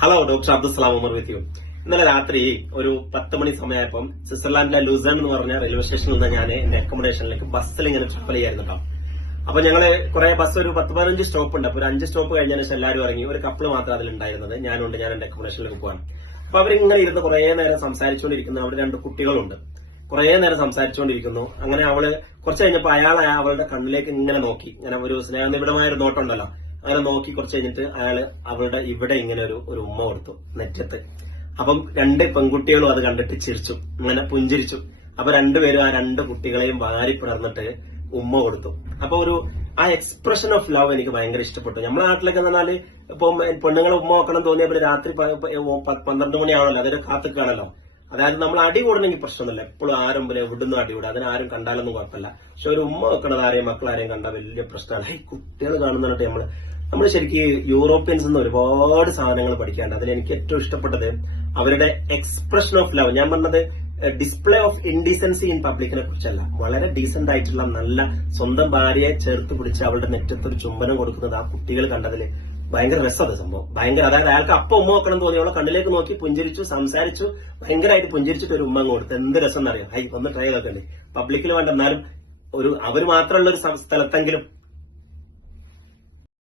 Hello doctor Abdussalam Umar with you. ഇന്നലെ രാത്രി ഒരു 10 മണി സമയമായപ്പം സ്വിറ്റ്സർലാൻഡിലെ ലൂസേൺ എന്ന് പറഞ്ഞ റെയിൽവേ സ്റ്റേഷനിൽ നിന്ന് ഞാൻ എന്റെ അക്കോമഡേഷനിലേക്ക് ബസ്സിൽ ഇങ്ങനെ ട്രാവൽ ചെയ്യായിരുന്നു കേട്ടോ. അപ്പൊ ഞങ്ങള് കുറെ ബസ് ഒരു 10-15 സ്റ്റോപ്പ് ഉണ്ട്. അപ്പൊ ഒരു 5 സ്റ്റോപ്പ് കഴിഞ്ഞതിന് ശേഷം എല്ലാവരും ഇറങ്ങി. ഒരു കപ്പിള് മാത്രം അതിലുണ്ടായിരുന്നത്. ഞാനുണ്ട്, ഞാൻ എന്റെ അക്കോമഡേഷനിലേക്ക് പോകാൻ. അപ്പൊ അവരിങ്ങനെ ഇരുന്ന് കുറെ നേരം സംസാരിച്ചുകൊണ്ടിരിക്കുന്നു. അവിടെ 2 കുട്ടികളുണ്ട്. കുറെ നേരം സംസാരിച്ചുകൊണ്ടിരിക്കുന്നു. അങ്ങനെ അവള് കുറച്ച് കഴിഞ്ഞപ്പോ അയാൾ അവളുടെ കണ്ണിലേക്ക് ഇങ്ങനെ നോക്കി, ഇങ്ങനെ ഒരു സ്നേഹനിബിഡമായ ഒരു നോട്ടം ഉണ്ടല്ലോ, അങ്ങനെ നോക്കി കുറച്ച് കഴിഞ്ഞിട്ട് അയാള് അവളുടെ ഇവിടെ ഇങ്ങനെ ഒരു ഉമ്മ കൊടുത്തു നെറ്റത്ത്. അപ്പം 2 പെൺകുട്ടികളും അത് കണ്ടിട്ട് ചിരിച്ചു, ഇങ്ങനെ പുഞ്ചിരിച്ചു. അപ്പൊ രണ്ടുപേരും ആ 2 കുട്ടികളെയും വാരി പിളർന്നിട്ട് ഉമ്മ കൊടുത്തു. അപ്പൊ ആ എക്സ്പ്രഷൻ ഓഫ് ലവ് എനിക്ക് ഭയങ്കര ഇഷ്ടപ്പെട്ടു. നമ്മുടെ നാട്ടിലൊക്കെ പറഞ്ഞാല് ഇപ്പൊ പെണ്ണുങ്ങളെ ഉമ്മ വെക്കണം തോന്നിയപ്പോൾ രാത്രി 12 മണിയാണല്ലോ, അതിന് കാത്തിക്കാണല്ലോ. അതായത് നമ്മൾ അടി കൂടണമെങ്കിൽ പ്രശ്നമൊന്നുമില്ല, എപ്പോഴും ആരും എവിടുന്ന് അടി കൂടാ, അതിനാരും കണ്ടാലൊന്നും കുഴപ്പമില്ല. പക്ഷെ ഒരു ഉമ്മ വെക്കണത് മക്കളാരെയും കണ്ടാൽ വലിയ പ്രശ്നമാണ്. കുട്ടികൾ കാണുന്നിട്ട് നമ്മൾ ശരിക്കും യൂറോപ്യൻസ് നിന്ന് ഒരുപാട് സാധനങ്ങൾ പഠിക്കാണ്ട്. അതിൽ എനിക്ക് ഏറ്റവും ഇഷ്ടപ്പെട്ടത് അവരുടെ എക്സ്പ്രഷൻ ഓഫ് ലവ്. ഞാൻ പറഞ്ഞത് ഡിസ്പ്ലേ ഓഫ് ഇൻഡീസൻസി ഇൻ പബ്ലിക്കിനെ കുറിച്ചല്ല, വളരെ ഡീസന്റ് ആയിട്ടുള്ള നല്ല സ്വന്തം ഭാര്യയെ ചേർത്ത് പിടിച്ച് അവളുടെ നെറ്റത്ത് ഒരു ചുംബനം കൊടുക്കുന്നത് ആ കുട്ടികൾ കണ്ടതിൽ ഭയങ്കര രസമാണ് സംഭവം. ഭയങ്കര, അതായത് അയാൾക്ക് അപ്പം ഉമ്മ വെക്കണം തോന്നി, അവളെ കണ്ണിലേക്ക് നോക്കി പുഞ്ചിരിച്ചു, സംസാരിച്ചു, ഭയങ്കരമായിട്ട് പുഞ്ചിരിച്ചിട്ട് ഒരു ഉമ്മ കൊടുത്തു. എന്ത് രസം എന്നറിയാം. ഒന്ന് ട്രൈ ചെയ്തൊക്കെ പബ്ലിക്കിൽ വേണ്ട, എന്നാലും അവര് മാത്രമുള്ള ഒരു സ്ഥലത്തെങ്കിലും